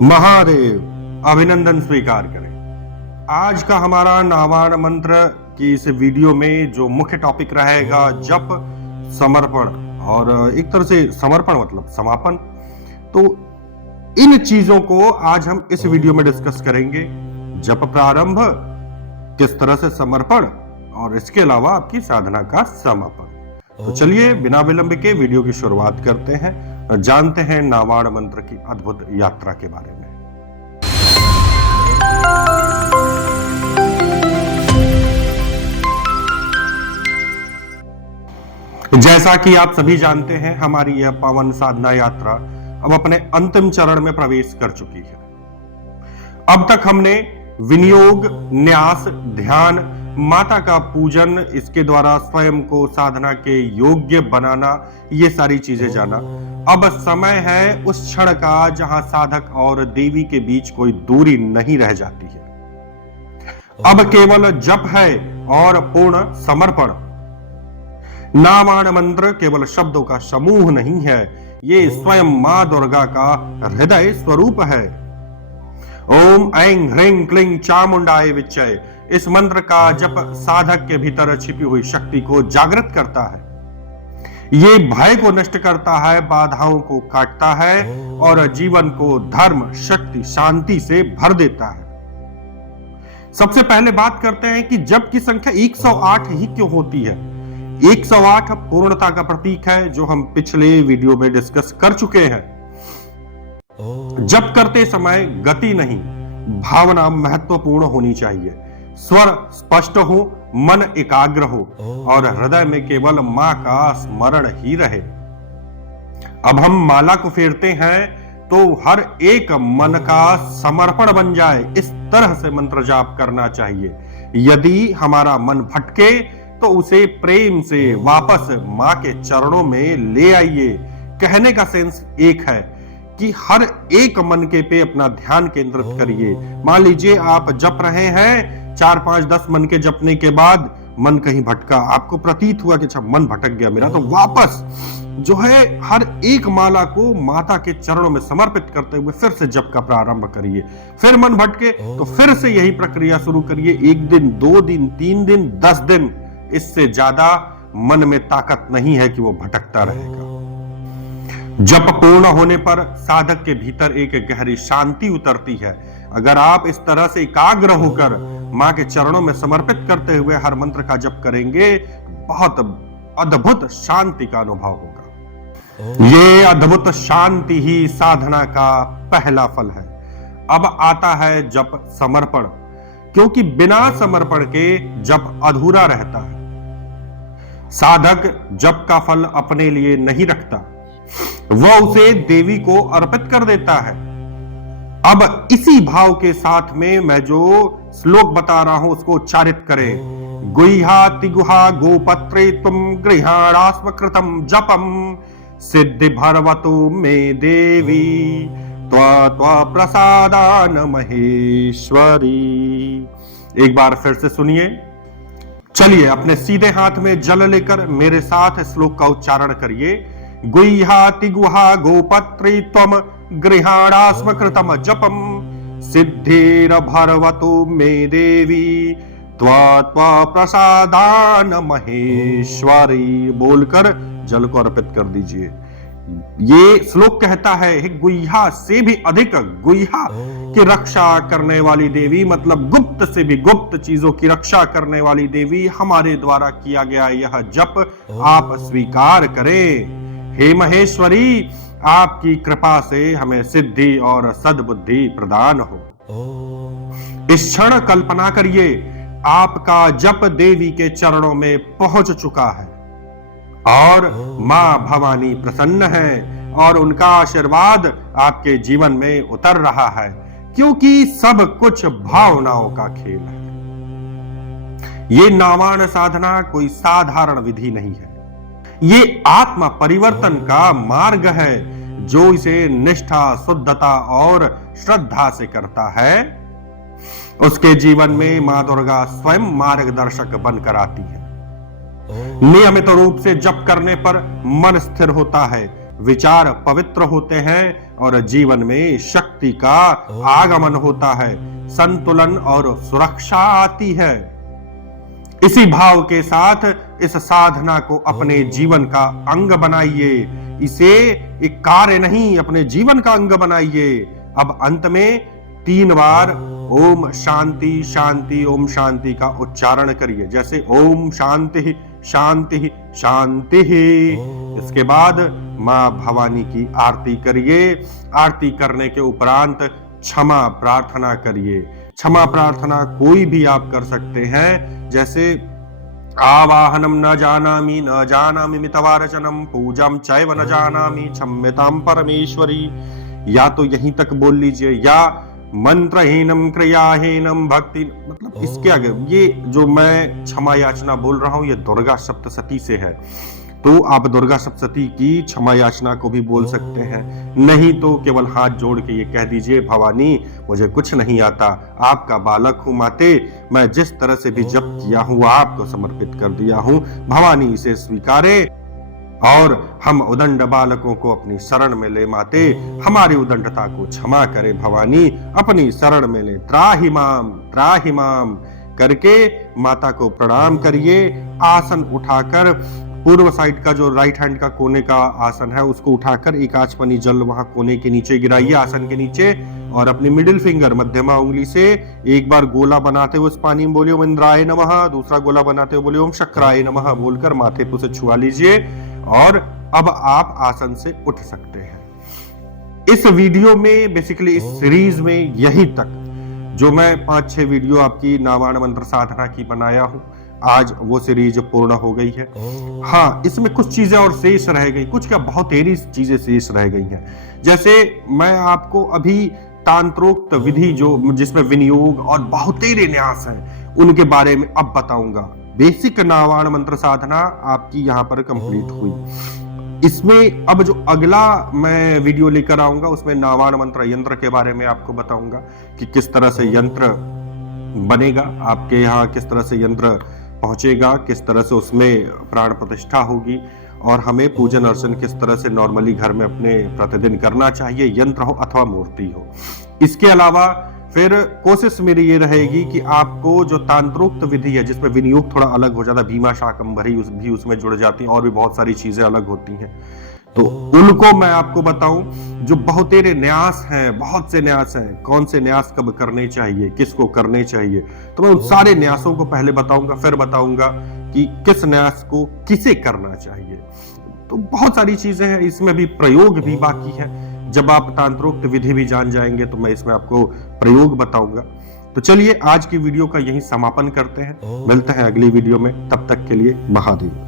महादेव अभिनंदन स्वीकार करें। आज का हमारा नावाण मंत्र की इस वीडियो में जो मुख्य टॉपिक रहेगा जप, समर्पण और एक तरह से समर्पण मतलब समापन। तो इन चीजों को आज हम इस वीडियो में डिस्कस करेंगे। जप प्रारंभ, किस तरह से समर्पण और इसके अलावा आपकी साधना का समापन। तो चलिए बिना विलंब के वीडियो की शुरुआत करते हैं और जानते हैं नावाण मंत्र की अद्भुत यात्रा के बारे में। जैसा कि आप सभी जानते हैं, हमारी यह पावन साधना यात्रा अब अपने अंतिम चरण में प्रवेश कर चुकी है। अब तक हमने विनियोग, न्यास, ध्यान, माता का पूजन, इसके द्वारा स्वयं को साधना के योग्य बनाना, ये सारी चीजें जाना। अब समय है उस क्षण का जहां साधक और देवी के बीच कोई दूरी नहीं रह जाती है। अब केवल जप है और पूर्ण समर्पण। नावाण मंत्र केवल शब्दों का समूह नहीं है, ये स्वयं मां दुर्गा का हृदय स्वरूप है। ओम ऐं ह्रीं क्लीं चामुंडाय विच्चय, इस मंत्र का जप साधक के भीतर छिपी हुई शक्ति को जागृत करता है। ये भय को नष्ट करता है, बाधाओं को काटता है और जीवन को धर्म, शक्ति, शांति से भर देता है। सबसे पहले बात करते हैं कि जप की संख्या 108 ही क्यों होती है। 108 पूर्णता का प्रतीक है, जो हम पिछले वीडियो में डिस्कस कर चुके हैं। जप करते समय गति नहीं, भावना महत्वपूर्ण होनी चाहिए। स्वर स्पष्ट हो, मन एकाग्र हो और हृदय में केवल मां का स्मरण ही रहे। अब हम माला को फेरते हैं तो हर एक मन का समर्पण बन जाए, इस तरह से मंत्र जाप करना चाहिए। यदि हमारा मन भटके तो उसे प्रेम से वापस मां के चरणों में ले आइए। कहने का सेंस एक है कि हर एक मन के पे अपना ध्यान केंद्रित करिए। मान लीजिए आप जप रहे हैं, 4, 5, 10 मन के जपने के बाद मन कहीं भटका, आपको प्रतीत हुआ कि अच्छा मन भटक गया मेरा, तो वापस जो है हर एक माला को माता के चरणों में समर्पित करते हुए फिर से जप का प्रारंभ करिए। फिर मन भटके तो फिर से यही प्रक्रिया शुरू करिए। 1 दिन, 2 दिन, 3 दिन, 10 दिन, इससे ज्यादा मन में ताकत नहीं है कि वो भटकता रहेगा। जप पूर्ण होने पर साधक के भीतर एक गहरी शांति उतरती है। अगर आप इस तरह से एकाग्र होकर मां के चरणों में समर्पित करते हुए हर मंत्र का जप करेंगे, बहुत अद्भुत शांति का अनुभव होगा। ये अद्भुत शांति ही साधना का पहला फल है। अब आता है जप समर्पण, क्योंकि बिना समर्पण के जप अधूरा रहता है। साधक जप का फल अपने लिए नहीं रखता, वह उसे देवी को अर्पित कर देता है। अब इसी भाव के साथ में मैं जो श्लोक बता रहा हूं उसको उच्चारित करें। गुह्या तिगुहा गोपत्रे तुम गृहाणास्म कृतम जपम सिद्धि भरवतु मे देवी त्वा त्वा प्रसादान महेश्वरी। एक बार फिर से सुनिए। चलिए अपने सीधे हाथ में जल लेकर मेरे साथ श्लोक का उच्चारण करिए। गुह्या तिगुहा गोपत्रे त्वम गृहाणास्म कृतम जपम सिद्धिर भरवतु मे देवी त्वा त्वा प्रसादान महेश्वरी। बोलकर जल को अर्पित कर दीजिए। ये श्लोक कहता है, गुह्या से भी अधिक गुह्या की रक्षा करने वाली देवी, मतलब गुप्त से भी गुप्त चीजों की रक्षा करने वाली देवी, हमारे द्वारा किया गया यह जप आप स्वीकार करें। हे महेश्वरी, आपकी कृपा से हमें सिद्धि और सद्बुद्धि प्रदान हो। इस क्षण कल्पना करिए, आपका जप देवी के चरणों में पहुंच चुका है और मां भवानी प्रसन्न है और उनका आशीर्वाद आपके जीवन में उतर रहा है, क्योंकि सब कुछ भावनाओं का खेल है। ये नावाण साधना कोई साधारण विधि नहीं है, ये आत्मा परिवर्तन का मार्ग है। जो इसे निष्ठा, शुद्धता और श्रद्धा से करता है, उसके जीवन में मां दुर्गा स्वयं मार्गदर्शक बनकर आती है। नियमित रूप से जप करने पर मन स्थिर होता है, विचार पवित्र होते हैं और जीवन में शक्ति का आगमन होता है, संतुलन और सुरक्षा आती है। इसी भाव के साथ इस साधना को अपने जीवन का अंग बनाइए। इसे एक कार्य नहीं, अपने जीवन का अंग बनाइए। अब अंत में 3 बार ओम शांति शांति ओम शांति का उच्चारण करिए, जैसे ओम शांति शांति शांति। इसके बाद मां भवानी की आरती करिए। आरती करने के उपरांत क्षमा प्रार्थना करिए। क्षमा प्रार्थना कोई भी आप कर सकते हैं, जैसे आवाहनम न जानामि मितवारचनम पूजम चैव न जानामि क्षम्यताम परमेश्वरी। या तो यहीं तक बोल लीजिए, या मंत्रहीनम क्रियाहीनम भक्ति, मतलब इसके आगे ये जो मैं क्षमा याचना बोल रहा हूं ये दुर्गा सप्तशती से है, तो आप दुर्गा सप्तशती की क्षमा याचना को भी बोल सकते हैं। नहीं तो केवल हाथ जोड़ के ये कह दीजिए, भवानी मुझे कुछ नहीं आता, आपका बालक हूं माते, मैं जिस तरह से भी जप किया हूं आपको समर्पित कर दिया हूं, भवानी इसे स्वीकारे और हम उदंड बालकों को अपनी शरण में ले माते, हमारी उदंडता को क्षमा करे भवानी, अपनी शरण में ले, त्राहि माम करके माता को प्रणाम करिए। आसन उठाकर पूर्व साइड का जो राइट हैंड का कोने का आसन है उसको उठाकर एक आचमनी जल वहां कोने के नीचे गिराइए, आसन के नीचे, और अपनी मिडिल फिंगर मध्यमा उंगली से एक बार गोला बनाते हुए उस पानी में बोलिए ओम इंद्राय नमः, दूसरा गोला बनाते हुए बोलिए ओम शक्राय नमः बोलकर माथे पे उसे छुआ लीजिए और अब आप आसन से उठ सकते हैं। इस वीडियो में बेसिकली इस सीरीज में यही तक जो मैं 5-6 वीडियो आपकी नावाण मंत्र साधना की बनाया हूं, आज वो सीरीज पूर्ण हो गई है। हाँ, इसमें कुछ चीजें और शेष रह गई, कुछ क्या बहुत तेरी चीजें शेष रह गई हैं। जैसे मैं आपको अभी तांत्रोक्त विधि जो जिसमें विनियोग और बहुतेरे न्यास हैं उनके बारे में अब बताऊंगा। बेसिक नावाण मंत्र साधना आपकी यहाँ पर कंप्लीट हुई। इसमें अब जो अगला मैं वीडियो लेकर आऊंगा उसमें नावाण मंत्र यंत्र के बारे में आपको बताऊंगा कि किस तरह से यंत्र बनेगा आपके यहाँ, किस तरह से यंत्र पहुंचेगा, किस तरह से उसमें प्राण प्रतिष्ठा होगी और हमें पूजन अर्चन किस तरह से नॉर्मली घर में अपने प्रतिदिन करना चाहिए, यंत्र हो अथवा मूर्ति हो। इसके अलावा फिर कोशिश मेरी ये रहेगी कि आपको जो तांत्रोक्त विधि है जिसमें विनियोग थोड़ा अलग हो जाता है, भीमा शाकंभरी भी उसमें जुड़ जाती है और भी बहुत सारी चीजें अलग होती हैं, तो उनको मैं आपको बताऊं। जो बहुतेरे न्यास हैं, बहुत से न्यास हैं, कौन से न्यास कब करने चाहिए, किसको करने चाहिए, तो मैं उन सारे न्यासों को पहले बताऊंगा, फिर बताऊंगा कि किस न्यास को किसे करना चाहिए। तो बहुत सारी चीजें हैं, इसमें भी प्रयोग भी बाकी है। जब आप तांत्रोक्त विधि भी जान जाएंगे तो मैं इसमें आपको प्रयोग बताऊंगा। तो चलिए आज की वीडियो का यहीं समापन करते हैं, मिलते हैं अगली वीडियो में, तब तक के लिए महादेव।